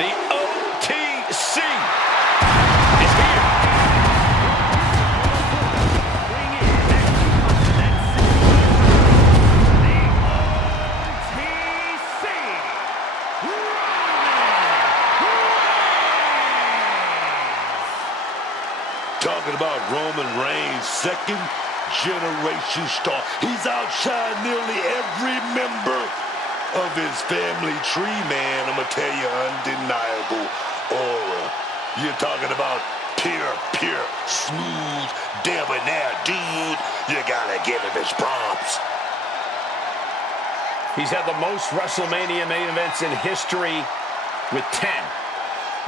The OTC is here. Talking about Roman Reigns, second-generation star. He's outshined nearly every member of his family tree, man. I'm going to tell you, undeniable aura. You're talking about pure, smooth, debonair dude. You got to give him his props. He's had the most WrestleMania main events in history with 10.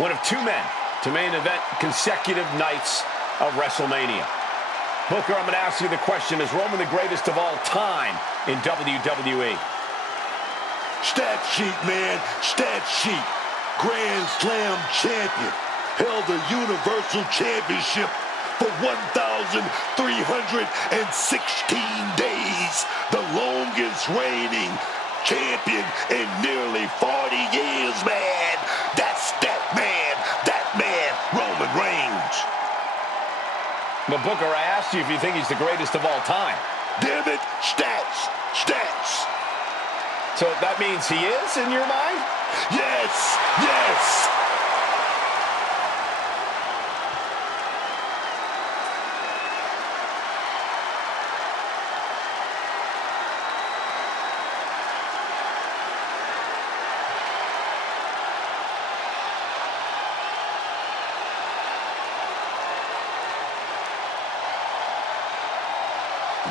One of two men to main event consecutive nights of WrestleMania. Booker, I'm going to ask you the question, is Roman the greatest of all time in WWE? Stat sheet, man. Stat sheet. Grand Slam champion. Held the Universal Championship for 1,316 days. The longest reigning champion in nearly 40 years, man. That's that man, Roman Reigns. But Booker, I asked you if you think he's the greatest of all time. Damn it, stats. So that means he is, in your mind? Yes.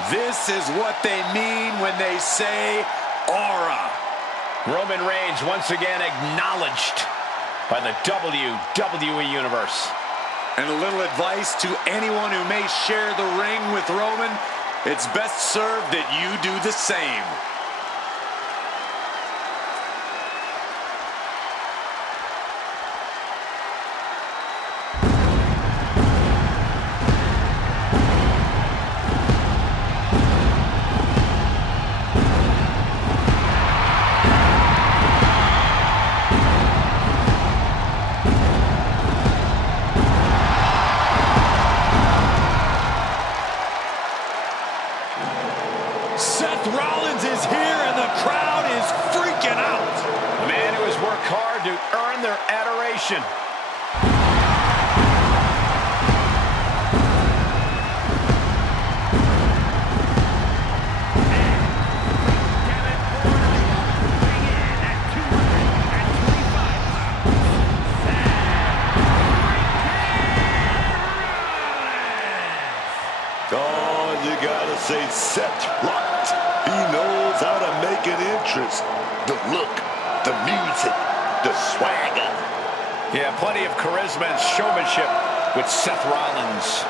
This is what they mean when they say aura. Roman Reigns once again acknowledged by the WWE Universe. And a little advice to anyone who may share the ring with Roman, it's best served that you do the same. Seth Rollins is here and the crowd is freaking out. A man who has worked hard to earn their adoration. Oh, you gotta say Seth Rollins. He knows how to make an entrance. The look, the music, the swagger. Yeah, plenty of charisma and showmanship with Seth Rollins.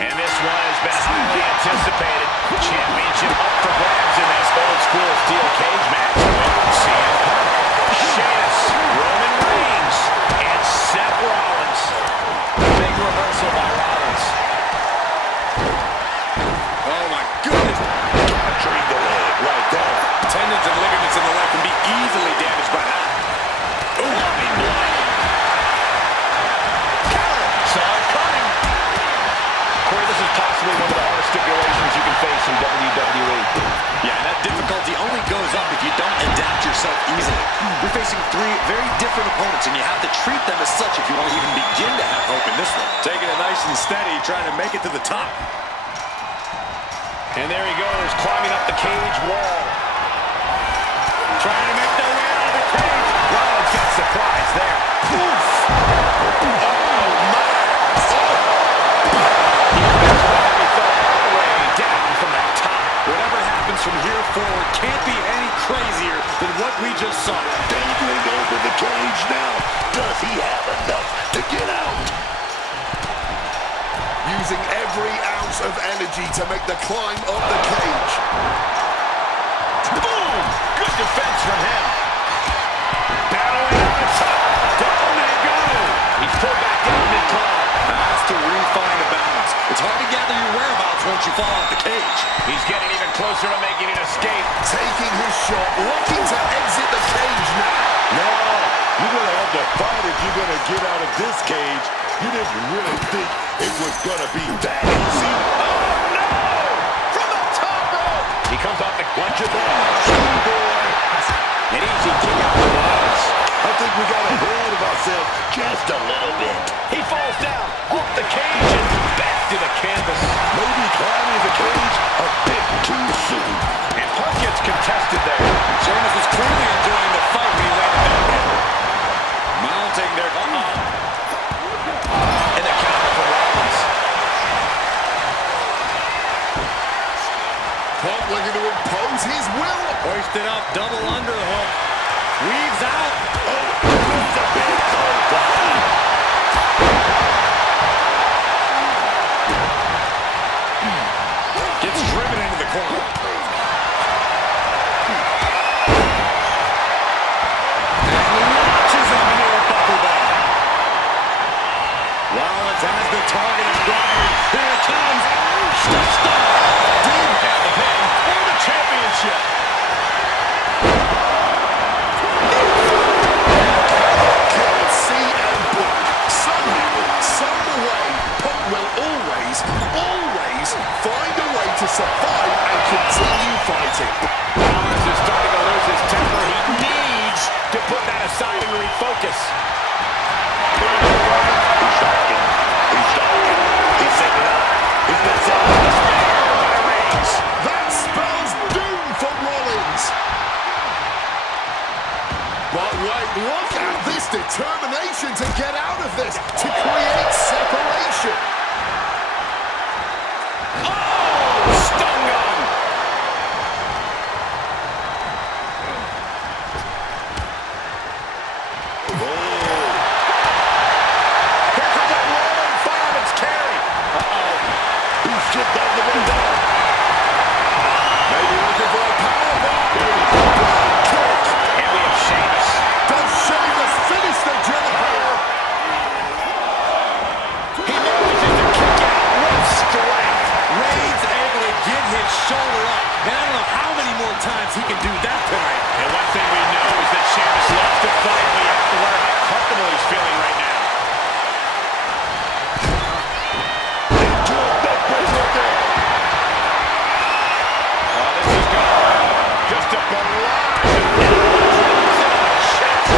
And this one has been highly anticipated. Championship up for grabs in this old-school steel cage match. CM Punk, Sheamus, Roman Reigns, and Seth Rollins. Big reversal by Rollins. Oh my goodness. Capturing the leg right there. Tendons and ligaments in the leg can be easily damaged by that. Loving blood. Counter. Saw it coming. Corey, this is possibly one of the hardest stipulations you can face in WWE. Yeah, that difficulty only goes up You're facing three very different opponents, and you have to treat them as such if you want to even begin to have hope in this one. Taking it nice and steady, trying to make it to the top. And there he goes, climbing up the cage wall. Trying to make their way out of the cage. Rollins got surprised there. Poof! Oh, my! He fell all the way down from the top. Whatever happens from here forward can't be any crazier than what we just saw. Dangling over the cage now. Does he have enough to get out? Using every ounce of energy to make the climb up the cage. Boom! Good defense from him. Battling on the top. Down they go. He's pulled back down mid-climb. Has to refine the balance. It's hard to gather your whereabouts once you fall off the cage. He's getting even closer to making an escape. Taking his shot, looking to exit the cage now. No, you're going to have to fight if you're going to get out of this cage. You didn't really think it was going to be that easy. Oh, no! From the top rope. He comes off the bunch of Boy. an easy kick out of the box. I think we got ahead of ourselves just a little bit. He falls down off the cage and back to the canvas. Maybe climbing the cage a bit too soon. And Punk gets contested there. Sheamus was clearly enjoying the fight when he landed that hit. Mounting there. And the counter for Rollins. Punk looking to impose his will. Hoisted up, double underhook. Weaves out. Oh, it's a big Gets driven into the corner. And launches him into a buckle bar. Rollins has the target of Bryan. Here it comes. Deep down the pin for the championship. CM Punk. Somehow, some way, Punk will always find a way to survive and continue fighting. Rollins is starting to lose his temper. He needs to put that aside and refocus. He's shocking. He's setting it up. He's been setting it up. By Reigns. That spells doom for Rollins. But wait, look at this determination to get out of this, to create separation. Oh, stun gun. Here comes that rolling fireman's carry. He skipped out the window. Maybe looking for a powerbomb. Kick. And we have Sheamus. Does Sheamus finish the job here? He manages to kick out with strength. Reigns able to get his shoulder up. And I don't know how many more times he can do that tonight. And one thing we know is that Sheamus loves to fight. We have to wonder how comfortable he's feeling right now. Into a neckbreaker there. Oh, this is going just a barrage of elbows to the chest.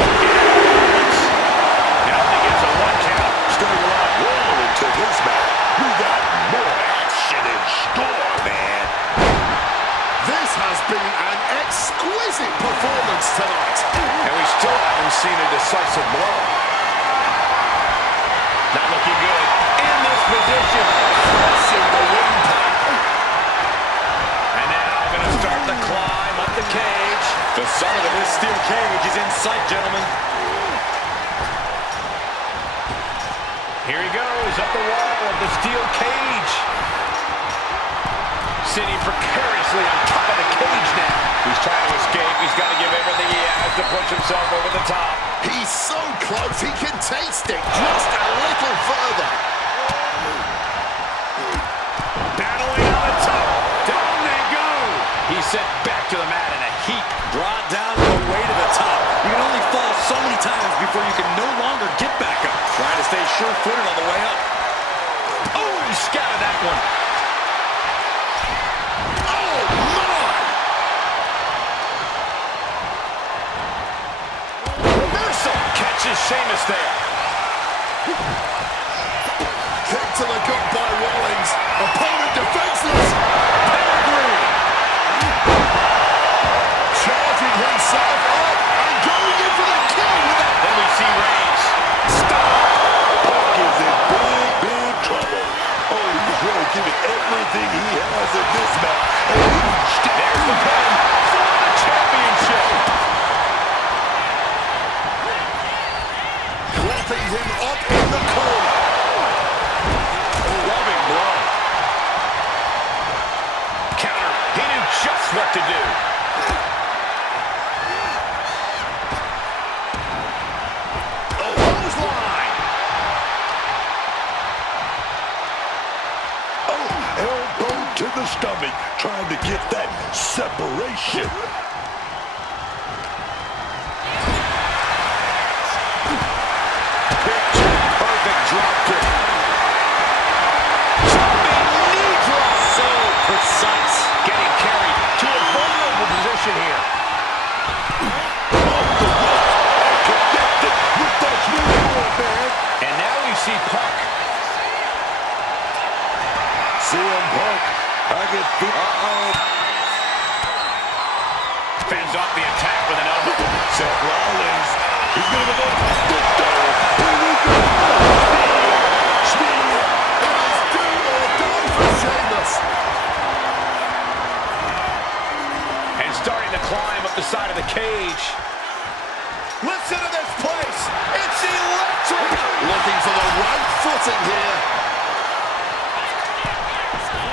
It only gets a 1 count. Stay right well into this match. We got more action in store, man. This has been an exquisite performance tonight. And we still haven't seen a decisive blow. Not looking good. In this position. Pressing the windpipe. And now going to start the climb up the cage. The summit of this steel cage is in sight, gentlemen. Here he goes up the wall of the steel cage. Sitting precariously on top of the cage now. He's trying to escape. He's got to give everything he has to push himself over the top. He's so close, he can taste it just a little further. Battling on the top. Down they go. He's sent back to the mat in a heap. Brought down on the way to the top. You can only fall so many times before you can no longer get back up. Trying to stay sure-footed on the way up. Oh, he scattered that one. Oh, my! catches Sheamus there. Kick to the gut by Rollins. Opponent defenseless. Pedigree. Charging himself up and going in for the kill with that. Then we see Reigns. Stop. Punk is in big, big trouble. Oh, he's really giving everything he has in this match. There's the pin for the championship. Clapping him up in the corner. Loving blow. Counter. He knew just what to do. Oh, clothesline. Oh, elbow to the stomach, trying to get that separation. Picture perfect drop kick. Jumping knee drop. So precise. Getting carried to a vulnerable position here. Off the rope and connected with that springboard, man. And now we see Punk. CM Punk, I get Fends off the attack with an elbow. Seth Rollins, he's gonna go this door. Here we go. Spear. It is do or die for Sheamus. And starting to climb up the side of the cage. Listen to this place. It's electric. Looking for the right footing here.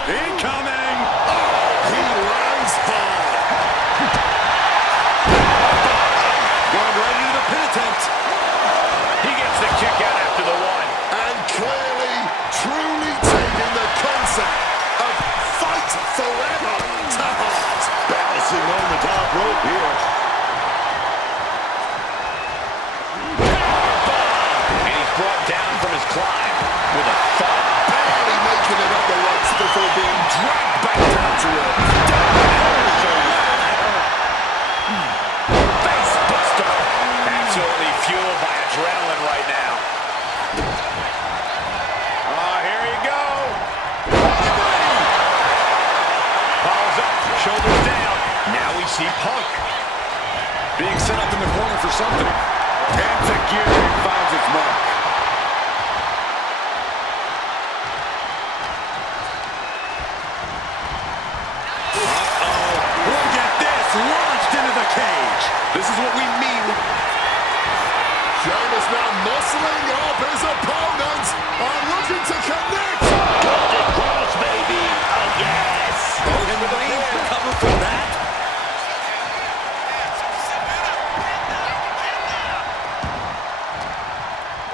Incoming. He lands hard. Going right into the pin attempt. He gets the kick out after the one. And clearly, truly taking the concept of fight forever to heart. Bouncing on the top rope here. And he's brought down from his climb with a thud. Barely making it up the ropes before being dragged back down to earth. Face buster. Absolutely fueled by adrenaline right now. Here you go. Follows up, shoulders down. Now we see Punk. Being set up in the corner for something. And Takiri finds its mark. Look at this, launched into the cage. This is what we mean. Sheamus now muscling up his opponent and looking to connect. Golden cross, baby. Oh, yes. And Reigns recover from that.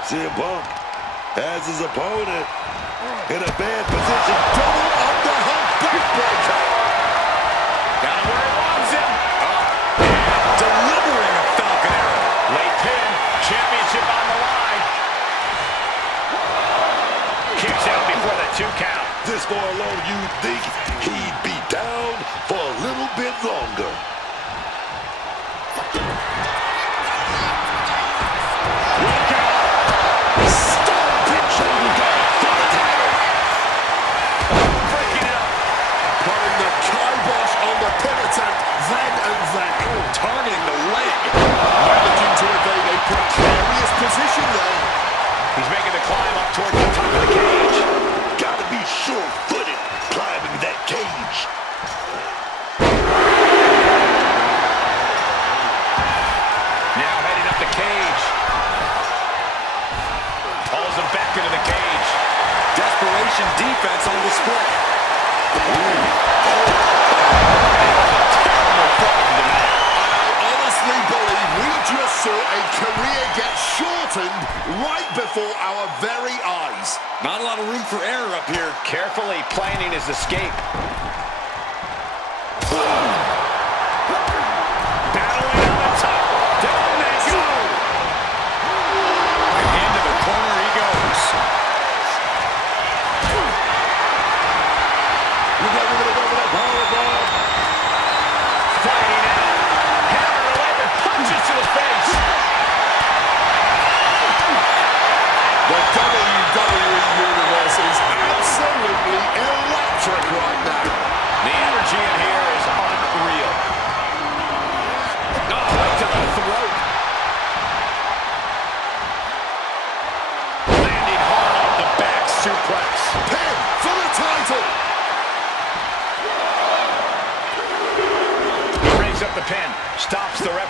CM Punk has his opponent in a bad position. Double underhook backbreaker. Got him where he wants him. Delivering a Falcon Arrow. Late pin. Championship on the line. Kicks out before the 2 count. This far along, you'd think he'd be down for a little bit longer. Stomping shoulder guard for the title. Breaking it up. Putting the kibosh on the pin attempt then and there. Targeting the leg. Managing to evade a precarious position there. He's making the climb up towards the top of the cage. Gotta be sure-footed climbing that cage. Now heading up the cage. Hauls him back into the cage. Desperation defense on display. Honestly believe we just saw a career get shortened right before our very eyes. Not a lot of room for error up here. Carefully planning his escape. Battling on the top. Down they go. Into the corner he goes. We're gonna go with that powerbomb. Fighting out. Hammer 11 punches to the face.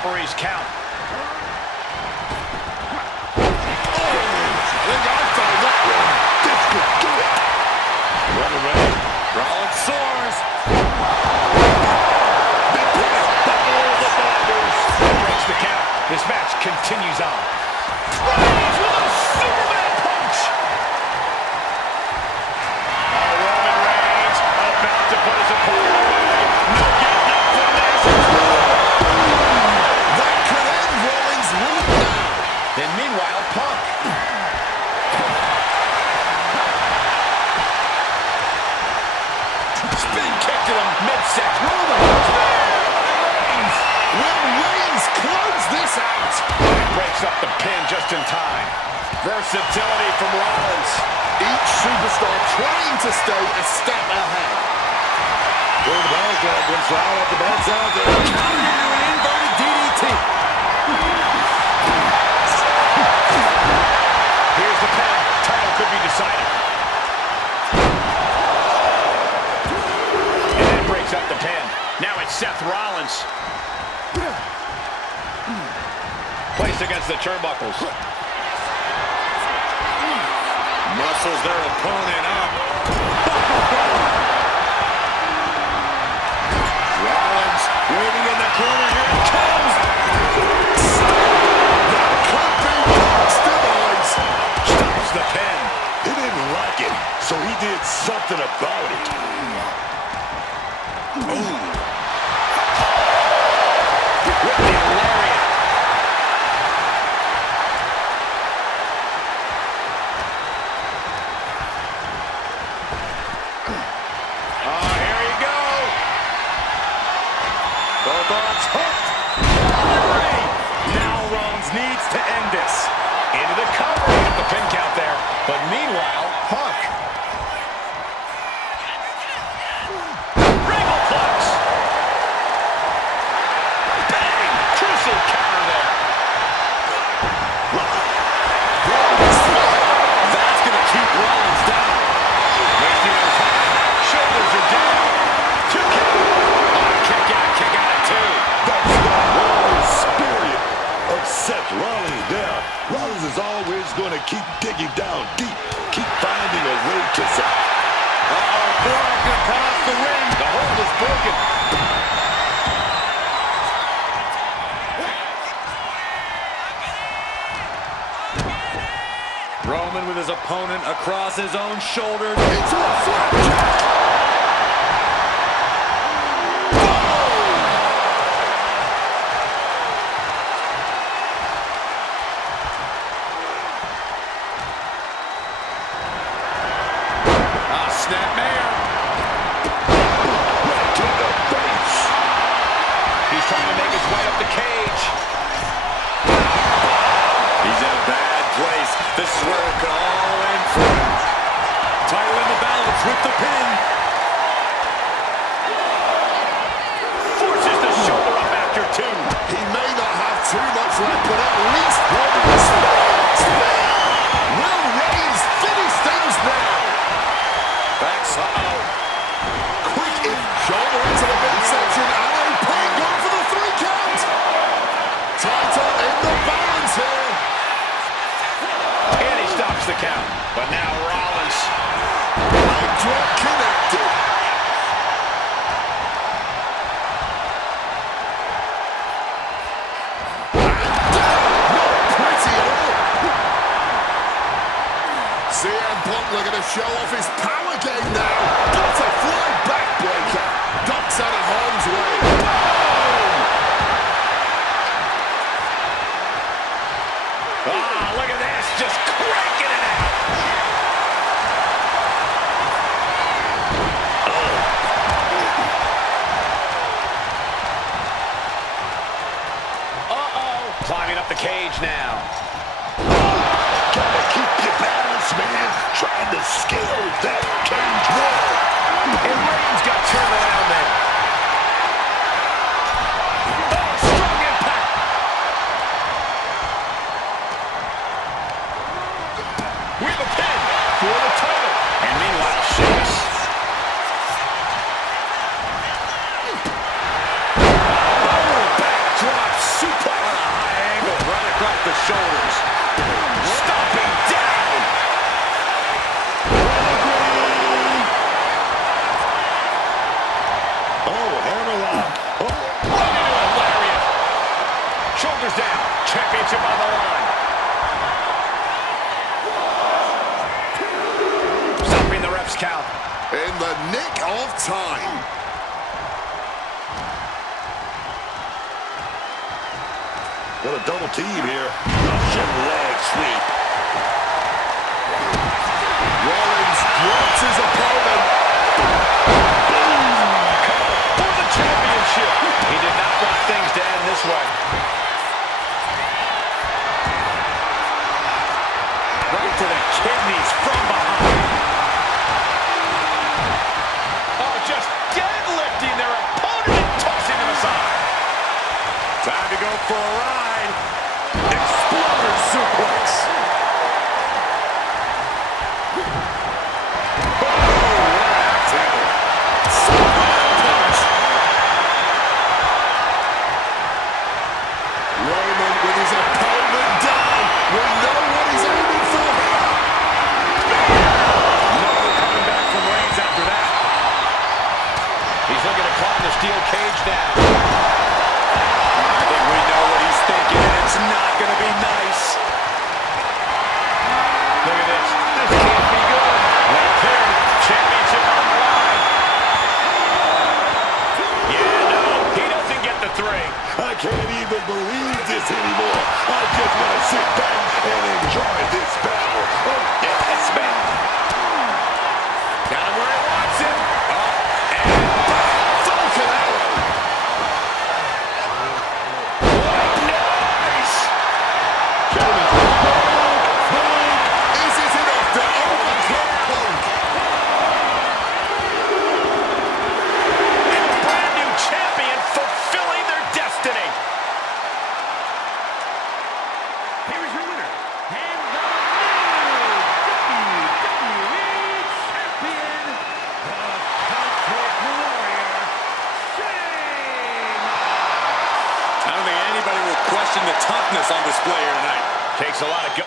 referee's count. I think I found that one. This could do it. Roman Reigns. Rollins soars. Big place by all the barbers. That breaks the count. This match continues on. Reigns with a Superman punch. Oh, Roman Reigns about to put his opponent away. No getting up from this. That could end Rollins right now. Then meanwhile, Punk. Spin kick to the midsection. Will Reigns close this out? Breaks up the pin just in time. Versatility from Rollins. Each superstar trying to stay a step ahead. Well, the ball club went right up the backside there. Inverted DDT. Here's the pin. Title could be decided. And that breaks up the pin. Now it's Seth Rollins. Placed against the turnbuckles. Muscles their opponent up. Rollins waiting in the corner. Here it comes. That could be Punk's demise. Stops the pin. He didn't like it, so he did something about it. With the lariat. Oh, here you go. Both arms hooked. Now Rollins needs to end this. Into the cover. Get the pin count there. But meanwhile, Punk. Regal Plex. Bang! Crucial counter there. That's going to keep Rollins down. Wasting no time. Shoulders are down. 2 count. Oh, kick out at 2. That's the whole spirit of Seth Rollins there. Rollins is always going to keep digging down deep, keep finding a way to Forearm across the ring. The hold is broken. Roman with his opponent across his own shoulders. Into a flapjack. Snapmare. to the face. He's trying to make his way up the cage. He's in a bad place. This is where it could all end for him. Title in the balance with the pin. Forces the shoulder up after 2. He may not have too much left, but at least one spear. Will Reigns finish things now? Quick in, shoulder into the midsection, and a pin going for the 3 count. Title in the balance here. And he stops the count. But now Rollins. Leg drop connected. CM Punk looking to show off his power game now. Butterfly backbreaker. Ducks out of harm's way. Ah, look at this. Just cranking it out. Uh-oh. Climbing up the cage now. Gotta keep your balance, man. Trying to scale that cage wall. And Reigns got turned around there. Oh, strong impact. With a pin for the title. And meanwhile, Sheamus. Backdrop super. the shoulders. Stomping down. Oh, hammerlock. Oh. Right into a lariat. Shoulders down. Championship on the line. Stopping the ref's count. In the nick of time. Got a double team here. Russian leg sweep. Rollins drops his opponent. For the championship. He did not want things to end this way. Right to the kidneys from behind. Oh, just deadlifting their opponent and tossing them aside. Time to go for a ride. Exploder suplex. Roman with his opponent down. We know what he's aiming for here. No coming back from Reigns after that. He's looking to climb the steel cage down. I think we know what he's thinking, and it's not going to be nice. Look at this. This can't be good. Right there. Championship on the line. Yeah, no. He doesn't get the three. I can't even believe this anymore. I just want to sit back and enjoy this battle. Oh, Yes, man. Got him where he wants him. Up and Falcon arrow. nice. Is it enough to overcome Punk? And a brand new champion fulfilling their destiny. Here is your winner, and the new WWE Champion, the Celtic Warrior, Sheamus. I don't think anybody will question the toughness on display here tonight. Takes a lot of go.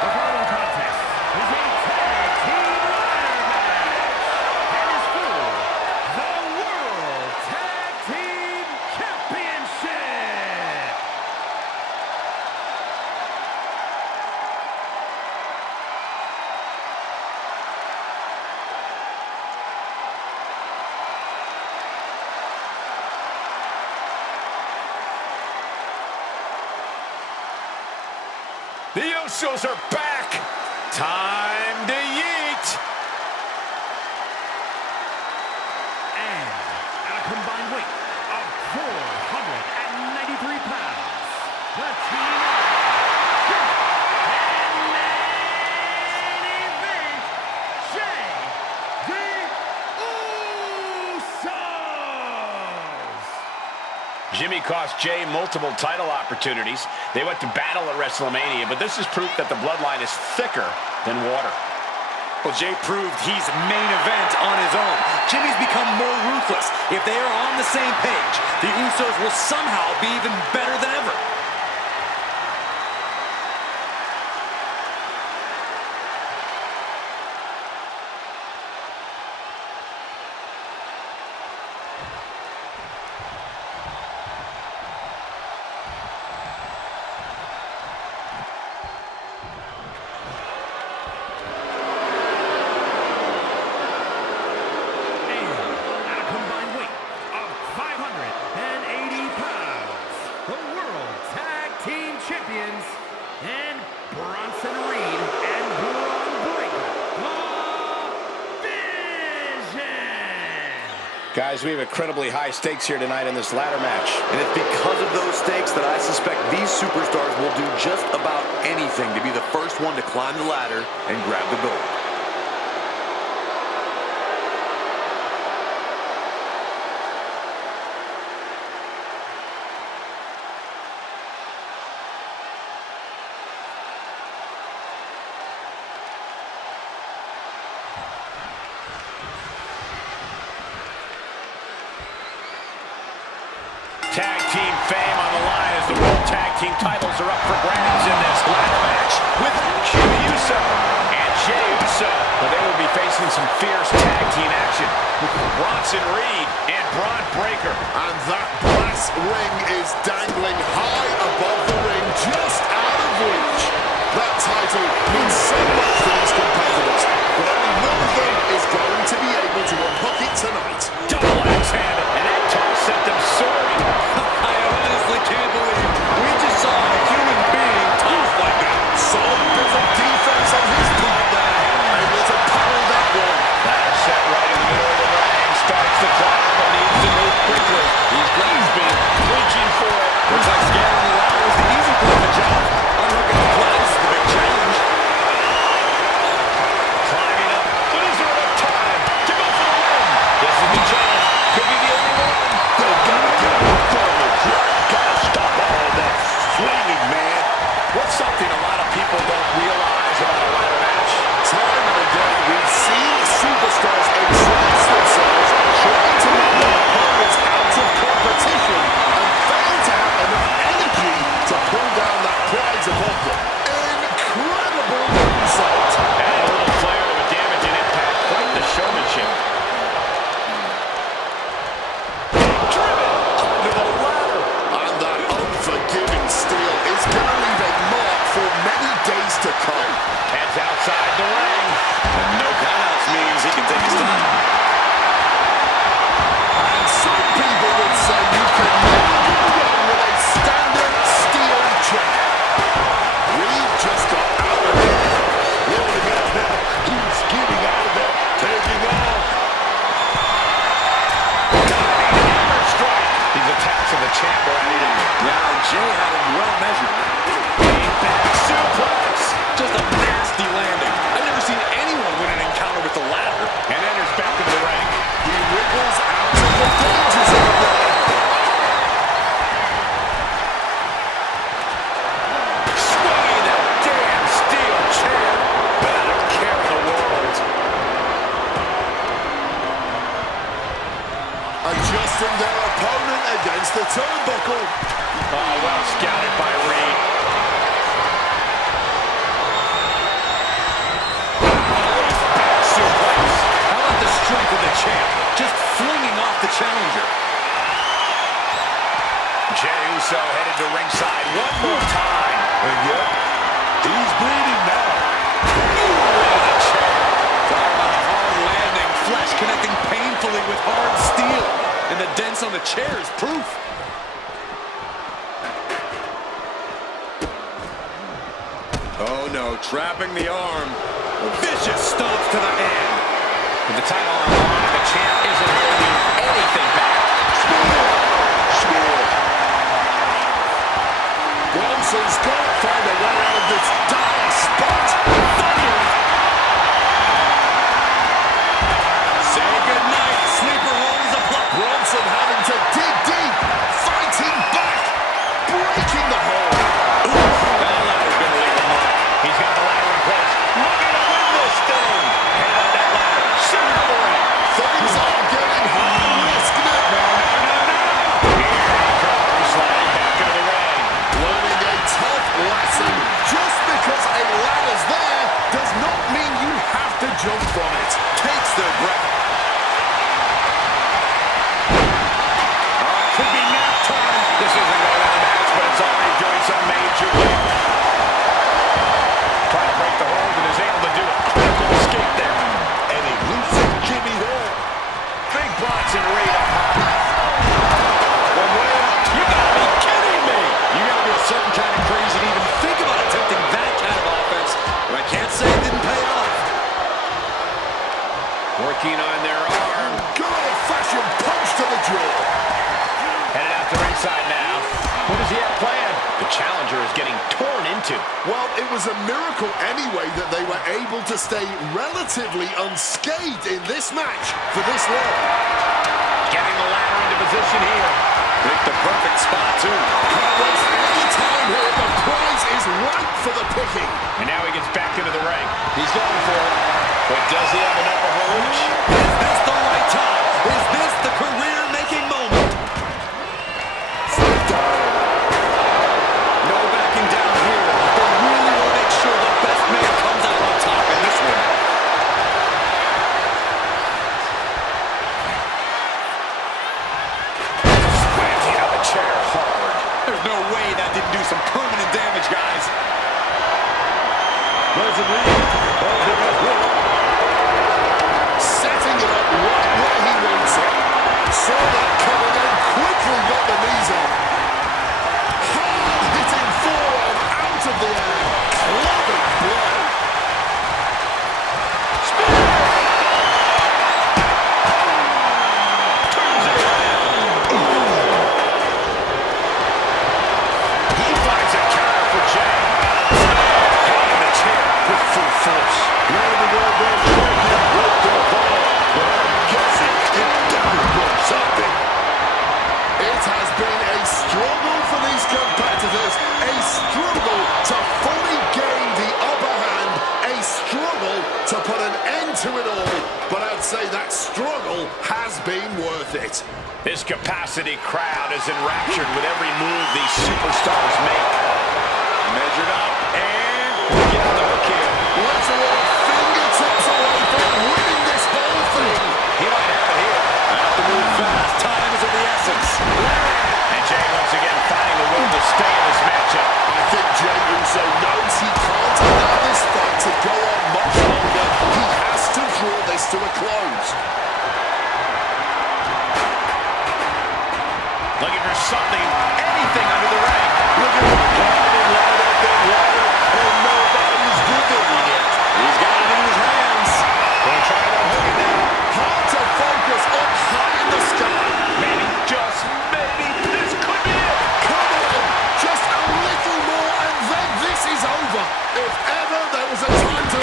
The following contest is a tag team ladder match and is for the World Tag Team Championship. The Usos are back. Time to yeet. And at a combined weight of 493 pounds, the team and main event, Jay Usos. Jimmy cost Jay multiple title opportunities. They went to battle at WrestleMania, but this is proof that the bloodline is thicker than water. Well, Jay proved he's main event on his own. Jimmy's become more ruthless. If they are on the same page, the Usos will somehow be even better than ever. Guys, we have incredibly high stakes here tonight in this ladder match. And it's because of those stakes that I suspect these superstars will do just about anything to be the first one to climb the ladder and grab the gold. Tag team fame on the line as the World Tag Team titles are up for grabs in this ladder match with Jimmy Uso and Jey Uso. Well, they will be facing some fierce tag team action with Bronson Reed and Braun Breaker. And that brass ring is dangling high above the ring, just out of reach. That title means so much to these competitors, but only one of them is going to be able to unhook it tonight. Double axe handed, and that toss sent them soaring. I honestly can't believe we just saw a human being tossed like that. Solid bit of defense on his part there, able to parry that one. Ladder set right in the middle of the ring, starts to climb, but needs to move quickly. He's grasping, reaching for it. Looks like scaling the ladder was the easy part of the job. Unhooking the flags is the big challenge. Climbing up, but is there enough time to go for the win? This is the chance, could be the only one. They gotta get him forward. Gotta stop all that swinging, man. What's something a lot of people don't realize about a ladder match? Time and again, we've seen superstars entrench themselves, trying to make their opponents out of competition and fail to have enough energy to pull down that prize above them. Incredible result. Add a little flair to a damaging impact, quite the showmanship. Driven onto the ladder. And that unforgiving steel is going to leave a mark for many days to come. Heads outside the ring. And no countouts means he can take his time. And some people would say you can never go wrong with a standard steel chair. We've just got out of it. Rolling out now. He's getting out of that. Taking off. Diving hammer strike. These attacks of the champ are at it. Now Jey had him well measured. Back suplex. Just a nasty landing. I've never seen anyone win an encounter with the ladder. And enters back into the ring. He wriggles out of the danger zone there. Swinging that damn steel chair without a care in the world. Adjusting their opponent against the turnbuckle. Oh, well scouted by Reed. Back suplex. How about the strength of the champ? Just flinging off the challenger. Jey Uso headed to ringside one more time. And yep, he's bleeding now. Into the chair. Talk about a hard landing. Flesh connecting painfully with hard steel. And the dents on the chair is proof. Oh no, trapping the arm. Vicious stomps to the hand. With the title on the line, the champ isn't holding anything back. Bronson's got to find a way out of this dire spot. Thunder. Say goodnight. Sleeper hold is a plot. Bronson having to dig deep, fighting back, breaking the hold. That ladder's gonna leave a mark. He's got the ladder in place. Looking to win this thing. Head up that ladder. Center of the ring. Things are getting high risk now. Here he comes, sliding back into the ring. Learning a tough lesson. Just because a ladder's there does not mean you have to jump from it. Takes the breath. Could be nap time. This isn't going to the match, but it's already doing some major damage. Trying to break the hold and is able to do a critical escape there. And he loses Jimmy there. Big Bronson Reed up high. One way up. You gotta be kidding me. You gotta be a certain kind of crazy to even think about attempting that kind of offense. But I can't say it didn't pay off. Working on their arm. Good old-fashioned punch to the jaw. Headed out to ringside now. What does he have planned? The challenger is getting torn into. Well, it was a miracle anyway that they were able to stay relatively unscathed in this match for this long. Getting the ladder into position here. Picked the perfect spot, too. Can't waste any time here. The prize is ripe for the picking. And now he gets back into the ring. He's going for it. But does he have enough of a reach? Is this the right time? Is this the career-making moment? worth it. This capacity crowd is enraptured with every move these superstars make. Measured up and get the hook here. Literal fingertips away from winning this whole thing. He might have it here. Have to move fast. Time is of the essence. And Jay once again finding the will to stay in this matchup. I think Jey Uso knows he can't allow this fight to go on much longer. He has to draw this to a close. Looking for something, anything under the ring. Look at him climbing right up that ladder, and nobody's digging it. He's got it in his hands. Gonna try to hook it now. Hard to focus up high in the sky. Maybe, just maybe, this could be it. Come on, just a little more and then this is over. If ever there was a time to...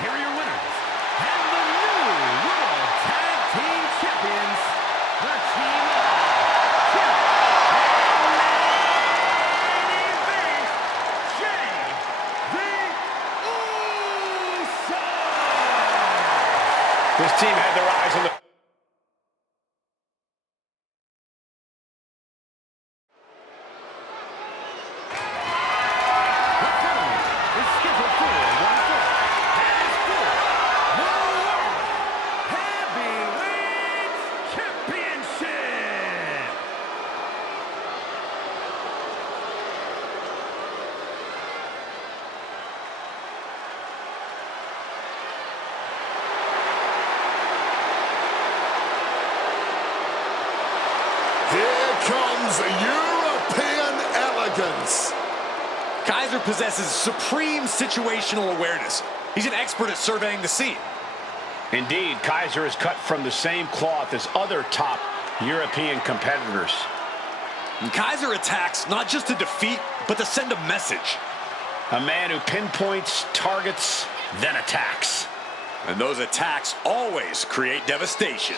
Here are your winners, and the new World Tag Team Champions, the team of Jey and main event, Jey the Uso. This team had their eyes on the... The following is scheduled for one fall, and is for the World Heavyweight Championship. Here comes European elegance. Kaiser possesses supreme situational awareness. He's an expert at surveying the scene. Indeed, Kaiser is cut from the same cloth as other top European competitors. And Kaiser attacks not just to defeat, but to send a message. A man who pinpoints, targets, then attacks. And those attacks always create devastation.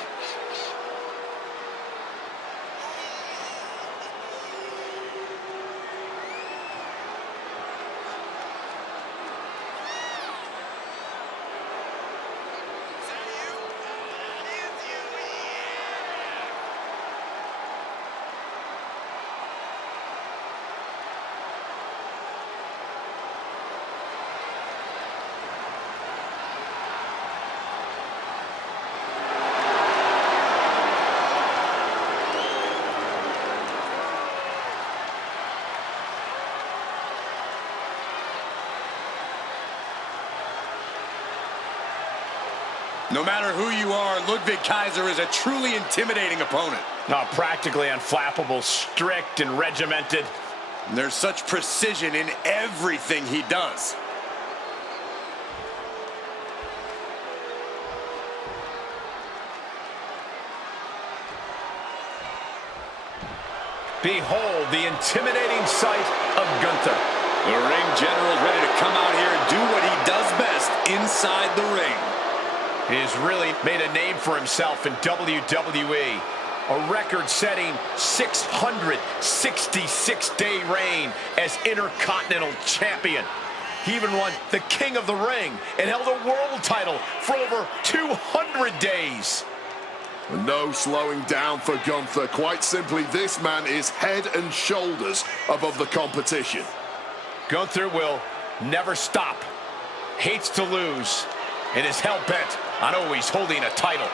No matter who you are, Ludwig Kaiser is a truly intimidating opponent. Practically unflappable, strict and regimented. And there's such precision in everything he does. Behold the intimidating sight of Gunther. The ring general is ready to come out here and do what he does best inside the ring. He has really made a name for himself in WWE. A record-setting 666-day reign as Intercontinental Champion. He even won the King of the Ring and held a world title for over 200 days. No slowing down for Gunther. Quite simply, this man is head and shoulders above the competition. Gunther will never stop, hates to lose, and is hell-bent on always holding a title.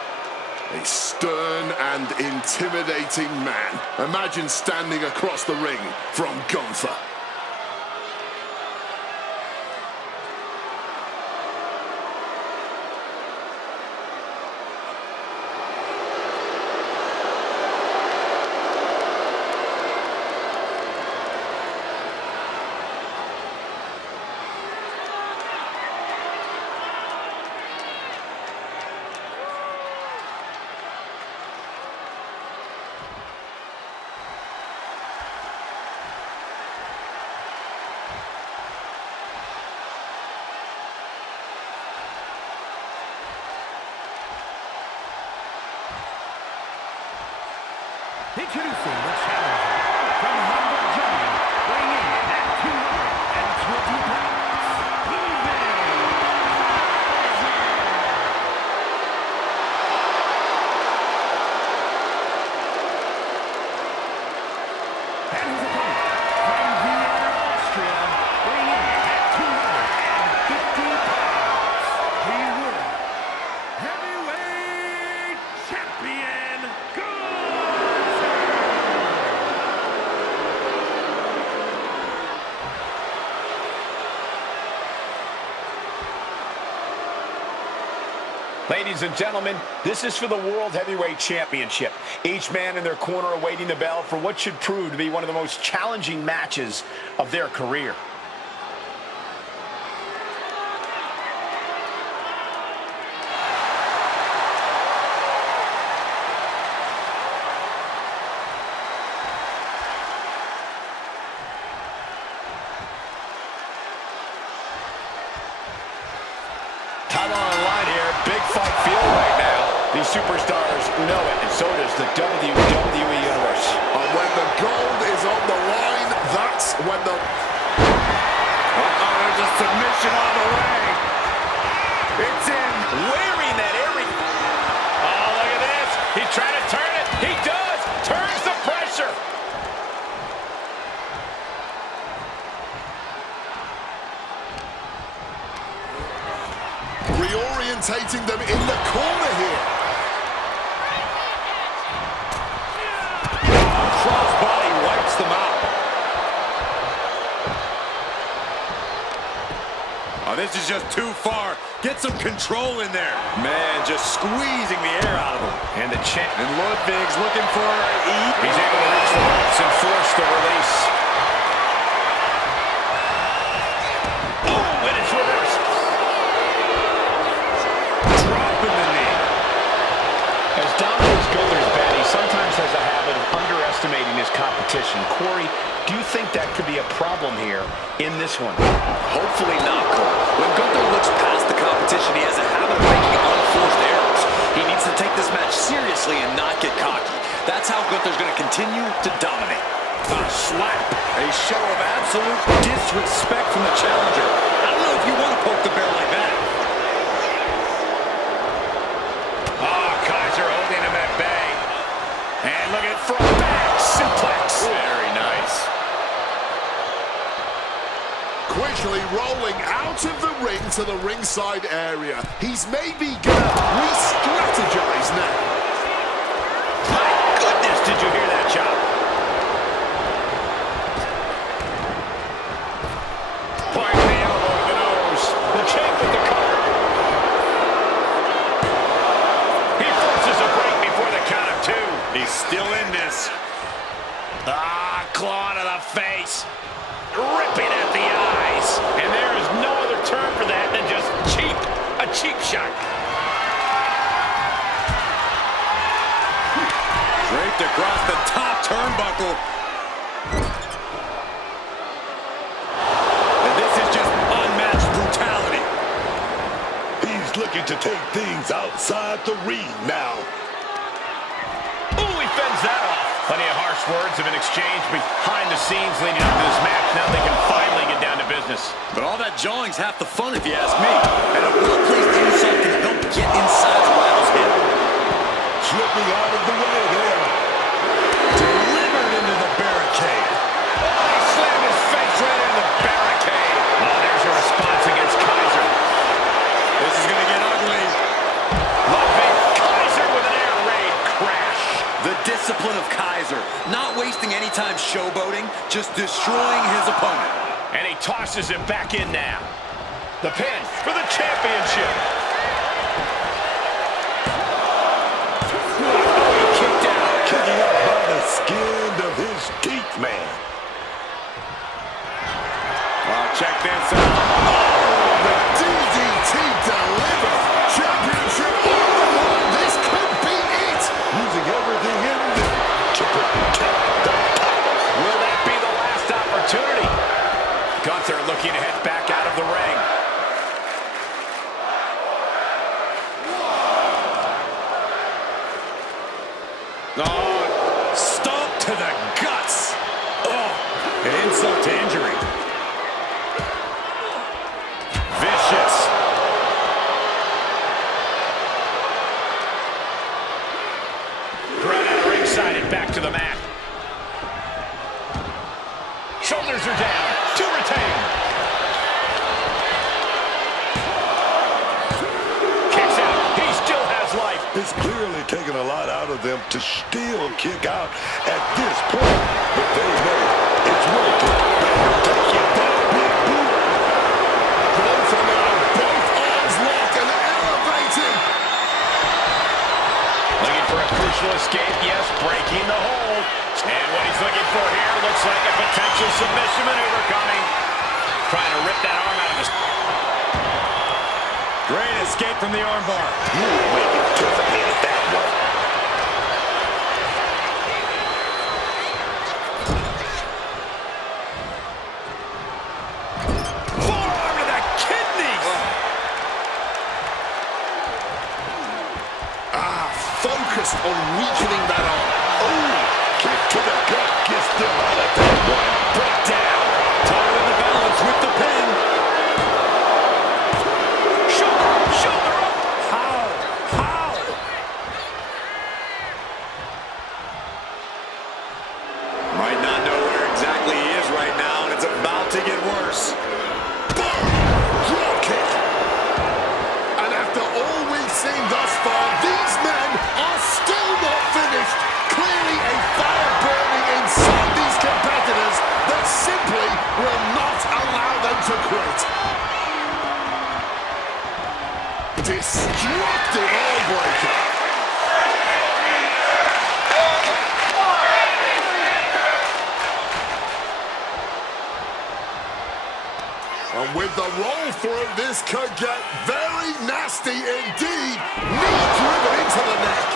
A stern and intimidating man. Imagine standing across the ring from Gunther. Introducing the challenger from Hamburg, Germany, weighing in Ladies and gentlemen, this is for the World Heavyweight Championship. Each man in their corner awaiting the bell for what should prove to be one of the most challenging matches of their career. Title on the line here. Big fight feel right now. These superstars know it, and so does the WWE Universe. And when the gold is on the line, that's when the... There's a submission on the way. It's in. Wearing that airy. Oh, look at this. He's trying to turn it. He does. Turns the pressure. Reorientating them in the corner here. Crossbody wipes them out. Oh, this is just too far. Get some control in there. Man, just squeezing the air out of him. And the champ. And Ludwig's looking for a He's able to reach the ropes and force the release. Oh, and it's reversed. Dropping the knee. As dominant as Gunther's been, he sometimes has a habit of underestimating his competition. Corey, do you think that could be a problem here in this one? Hopefully not, Cole. When Gunther looks past the competition, he has a habit of making unforced errors. He needs to take this match seriously and not get cocky. That's how Gunther's going to continue to dominate. A slap. A show of absolute disrespect from the challenger. I don't know if you want to poke the bear like that. Oh, Kaiser holding him at bay. And look at front back suplex. Very nice. Quickly rolling out of the ring to the ringside area. He's maybe gonna re-strategize now. My goodness, did you hear that chop? Point the elbow to the nose. The champ with the cover. He forces a break before the count of two. He's still in this. Claw to the face. Ripping at the eyes. And there is no other term for that than just cheap. A cheap shot. Draped across the top turnbuckle. And this is just unmatched brutality. He's looking to take things outside the ring now. Ooh, he fends that off. Plenty of harsh words have been exchanged behind the scenes leading up to this match. Now they can finally get down to business. But all that jawing's half the fun if you ask me. And a well-placed insult can help get inside the rival's head. Slipping out of the way there. Delivered into the barricade. He slammed his face right into the barricade. Oh, there's a response against Kaiser. This is going to get ugly. Ludwig, Kaiser with an air raid crash. The discipline of Kaiser. Not wasting any time showboating, just destroying his opponent. And he tosses him back in now. The pin for the championship. Kicked out. Kicking up by the skin of his teeth, man. Oh, check this out. The DDT delivered. Championship on the line. This could be it. Using everything in there to protect the title. Will that be the last opportunity? Gunther looking to head back out of the ring. Oh, stomp to the guts. Oh, an insult to injury. Vicious. Right out of ringside and back to the mat. Shoulders are down. To retain. Kicks out. He still has life. It's clearly taken a lot out of them to still kick out at this point. But they know it's working. Take it back, big boot. Both are now, both arms locked and elevated. trying to rip that arm out of his... Great escape from the armbar. Way you anticipated that one. Forearm to the kidneys. Focused on weakening that arm. Oh, kick to the gut gets them out of that one. Break down. Tied in the balance with the pin. Shoulder up. How? Might not know where exactly he is right now, and it's about to get worse. Draw kick. And after all we've seen thus far, these men are still not finished. Clearly a fire burning inside these competitors that simply will not allow them to quit. Destructive arm breaker. And with the roll through, this could get very nasty indeed. Knee driven into the neck.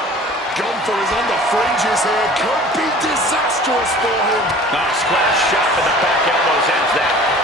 Gunther is on the fringes here. Could be disastrous for him. Oh, square shot with the back elbows ends that.